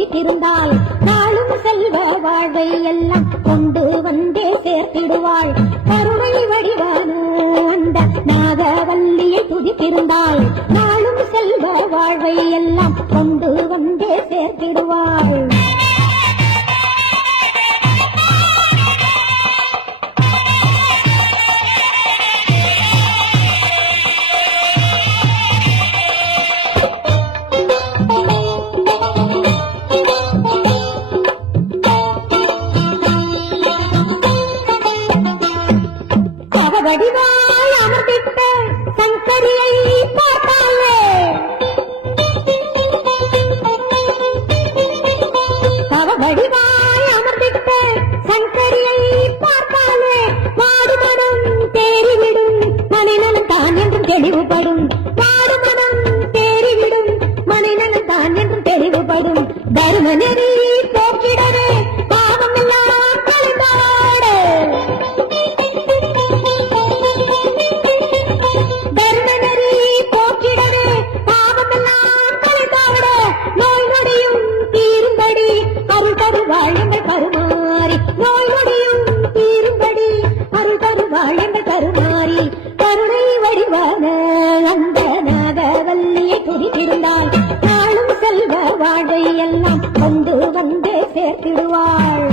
துதித்திருந்தாள் நாளும் செல்வ வாழ்வை எல்லாம் கொண்டு வந்தே சேர்த்திடுவாள். கருணை வடிவான அந்த நாகவல்லியை துதித்திருந்தாள் நாளும் செல்வ வாழ்வை எல்லாம் கொண்டு வந்தே சேர்த்திடுவாள். வடிவாய் அமர்ந்திட்ட சங்கரியை பார்த்தாலே வடிவாய் அமர்ந்திட்ட சங்கரியை பார்த்தாலே வாடுமனம் தேறிவிடும் மனிதனும் தான் என்றும் தெளிவுபடும். வாடுமனம் தேறிவிடும் மனிதனும் தான் என்றும் தெளிவுபடும். தருமநெறி போக்கிடவே பாவம் எல்லாம் கலைந்தாட வாழங்கள் கருமாறி நோய்வடியும் தீரும்படி அருள் தருவாழங்கள் கருமாறி கருணை வடிவான அந்த நாகவல்லியை துதித்திருந்தாள் நாளும் செல்வ வாழை எல்லாம் கொண்டு வந்தே சேர்த்திடுவாள்.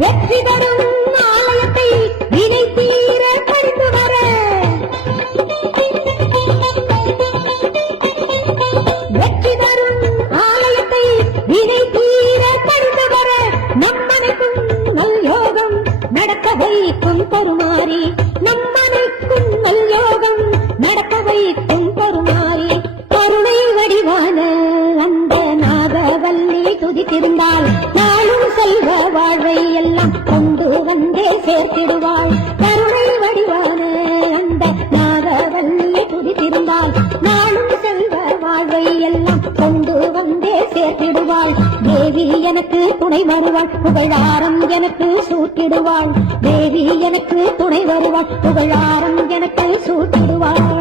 வெற்றி தரும் ஆலயத்தை வினை தீர படித்து வர வெற்றி தரும் ஆலயத்தை வினை தீர படித்து வர நம்மனைக்கும் நல் யோகம் நடக்க வைக்கும் தருமாறி நம்மனைக்கும் நல் யோகம் நடக்க வைக்கும் தருமாறி கருணை வடிவான அந்த நாகவல்லியை துதித்திருந்தாள் நாளும் செல்வ வாழ்வை எல்லாம் கொண்டு வந்தே சேர்த்திடுவாள். கருணை வடிவான அந்த நாகவல்லியை துதித்திருந்தாள் நாளும் செல்வ வாழ்வை எல்லாம் கொண்டு வந்தே சேர்த்திடுவாள். தேவி எனக்கு துணை வருவாள் புகழாரம் எனக்கு சூட்டிடுவாள். தேவி எனக்கு துணை வருவாள் புகழாரம் எனக்கு சூட்டிடுவாள்.